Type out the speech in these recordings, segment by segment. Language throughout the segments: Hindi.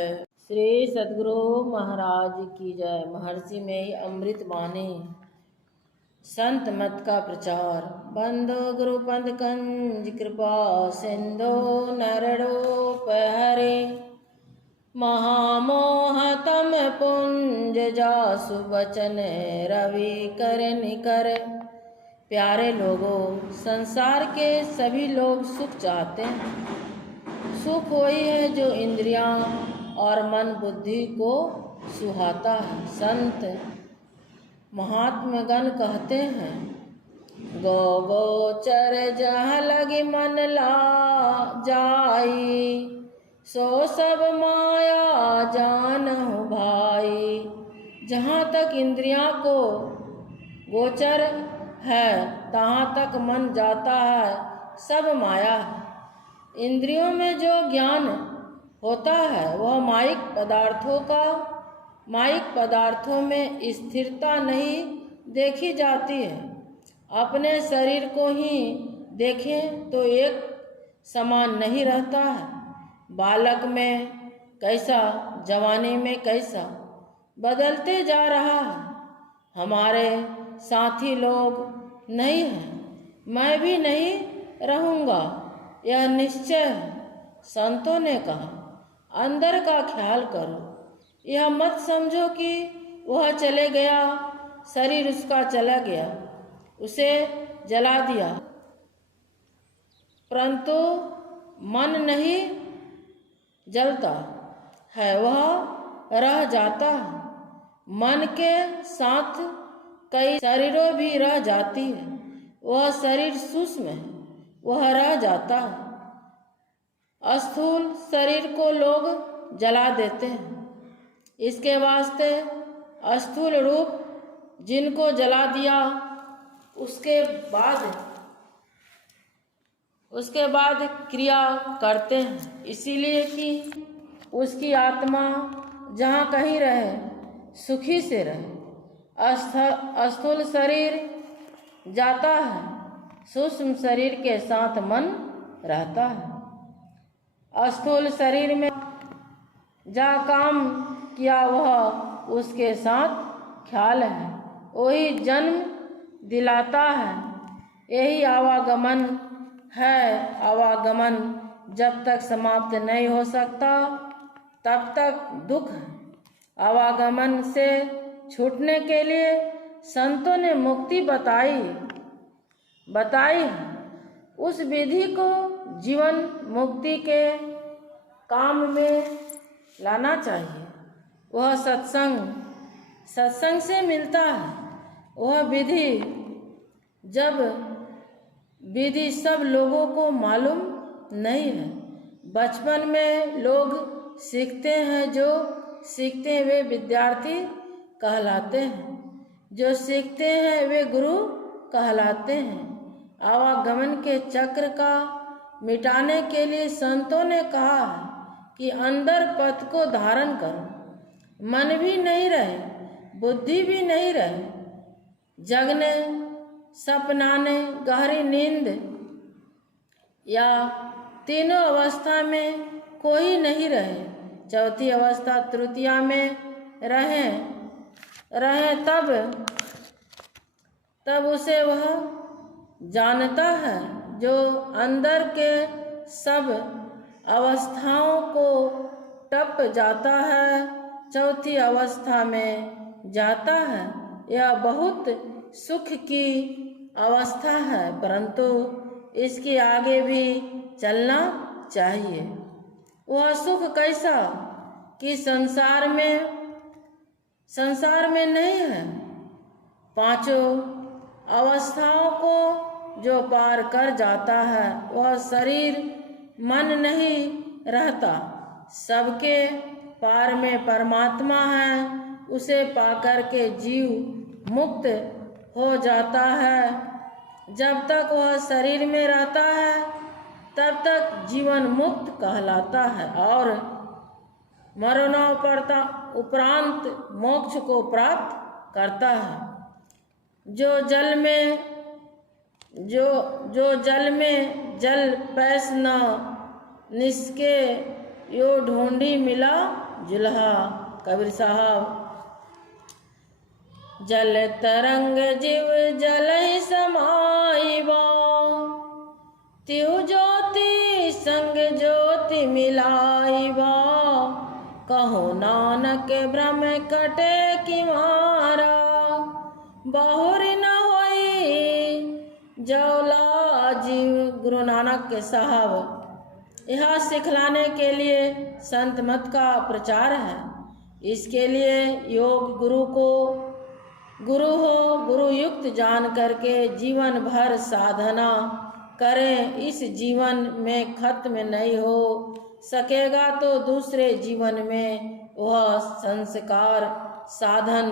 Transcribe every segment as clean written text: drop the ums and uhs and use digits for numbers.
श्री सद्गुरु महाराज की जय। महर्षि में ही अमृत बानी, संत मत का प्रचार। बंदो गुरु पंथ कंज कृपा सिंधो नरड़ो पहरे। महामोहतम पुंज जासु बचन रवि कर निकर। प्यारे लोगों, संसार के सभी लोग सुख चाहते हैं। सुख वही है जो इंद्रियां और मन बुद्धि को सुहाता है। संत महात्मगण कहते हैं, गो गोचर जहाँ लगी मन ला जाई, सो सब माया जानहु भाई। जहाँ तक इंद्रियां को गोचर है तहाँ तक मन जाता है, सब माया है। इंद्रियों में जो ज्ञान होता है वह मायिक पदार्थों में स्थिरता नहीं देखी जाती है। अपने शरीर को ही देखें तो एक समान नहीं रहता है। बालक में कैसा, जवानी में कैसा, बदलते जा रहा है। हमारे साथी लोग नहीं हैं, मैं भी नहीं रहूँगा, यह निश्चय है। संतों ने कहा, अंदर का ख्याल करो, यह मत समझो कि वह चले गया, शरीर उसका चला गया, उसे जला दिया, परंतु मन नहीं जलता है, वह रह जाता है। मन के साथ कई शरीरों भी रह जाती है। वह शरीर सूक्ष्म है, वह रह जाता है। स्थूल शरीर को लोग जला देते हैं। इसके वास्ते स्थूल रूप जिनको जला दिया, उसके बाद क्रिया करते हैं, इसीलिए कि उसकी आत्मा जहाँ कहीं रहे, सुखी से रहे। स्थूल शरीर जाता है, सूक्ष्म शरीर के साथ मन रहता है। स्थूल शरीर में जा काम किया वह उसके साथ ख्याल है, वही जन्म दिलाता है। यही आवागमन है। आवागमन जब तक समाप्त नहीं हो सकता तब तक दुख है। आवागमन से छूटने के लिए संतों ने मुक्ति बताई है। उस विधि को जीवन मुक्ति के काम में लाना चाहिए। वह सत्संग से मिलता है। वह विधि सब लोगों को मालूम नहीं है। बचपन में लोग सीखते हैं, जो सीखते हैं वे विद्यार्थी कहलाते हैं, जो सीखते हैं वे गुरु कहलाते हैं। आवागमन के चक्र का मिटाने के लिए संतों ने कहा है कि अंदर पथ को धारण करो। मन भी नहीं रहे, बुद्धि भी नहीं रहे, जगने, सपनाने, गहरी नींद या तीनों अवस्था में कोई नहीं रहे, चौथी अवस्था तृतीया में रहे तब उसे वह जानता है जो अंदर के सब अवस्थाओं को टप जाता है, चौथी अवस्था में जाता है। यह बहुत सुख की अवस्था है, परंतु इसके आगे भी चलना चाहिए। वह सुख कैसा कि संसार में नहीं है। पांचों अवस्थाओं को जो पार कर जाता है वह शरीर मन नहीं रहता। सबके पार में परमात्मा है, उसे पाकर के जीव मुक्त हो जाता है। जब तक वह शरीर में रहता है तब तक जीवन मुक्त कहलाता है और मरणोपरांत मोक्ष को प्राप्त करता है। जो जल में जल पैस न निसके, यो ढूंढी मिला जुल्हा कबीर साहब। जल तरंग जीव जल ही समाइबा, त्यू ज्योति संग ज्योति मिलाइबा, कहो नानक ब्रह्म कटे की मारा, बहुर न होई जौला जीव। गुरु नानक साहब यह सिखलाने के लिए संत मत का प्रचार है। इसके लिए योग गुरु को गुरु हो गुरु युक्त जान करके जीवन भर साधना करें। इस जीवन में खत्म नहीं हो सकेगा तो दूसरे जीवन में वह संस्कार साधन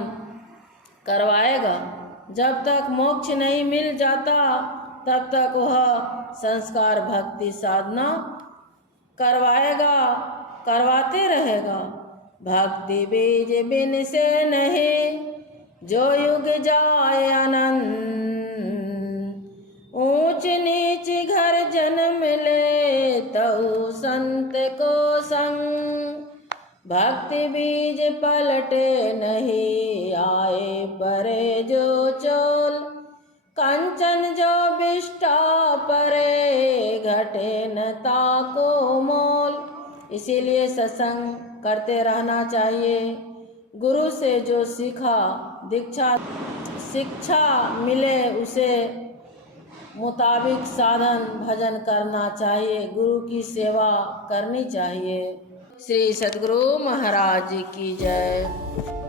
करवाएगा। जब तक मोक्ष नहीं मिल जाता तब तक वह संस्कार भक्ति साधना करवाते रहेगा। भक्ति बीज बिन से नहीं जो युग जाए आनंद, ऊंच नीच घर जन्म ले तऊ संत को संग, भक्ति बीज पलटे नहीं आए परे जो चोल, कंचन जो बिष्टा परे घटे न ताको मोल। इसीलिए सत्संग करते रहना चाहिए। गुरु से जो शिक्षा मिले उसे मुताबिक साधन भजन करना चाहिए, गुरु की सेवा करनी चाहिए। श्री सद्गुरु महाराज की जय।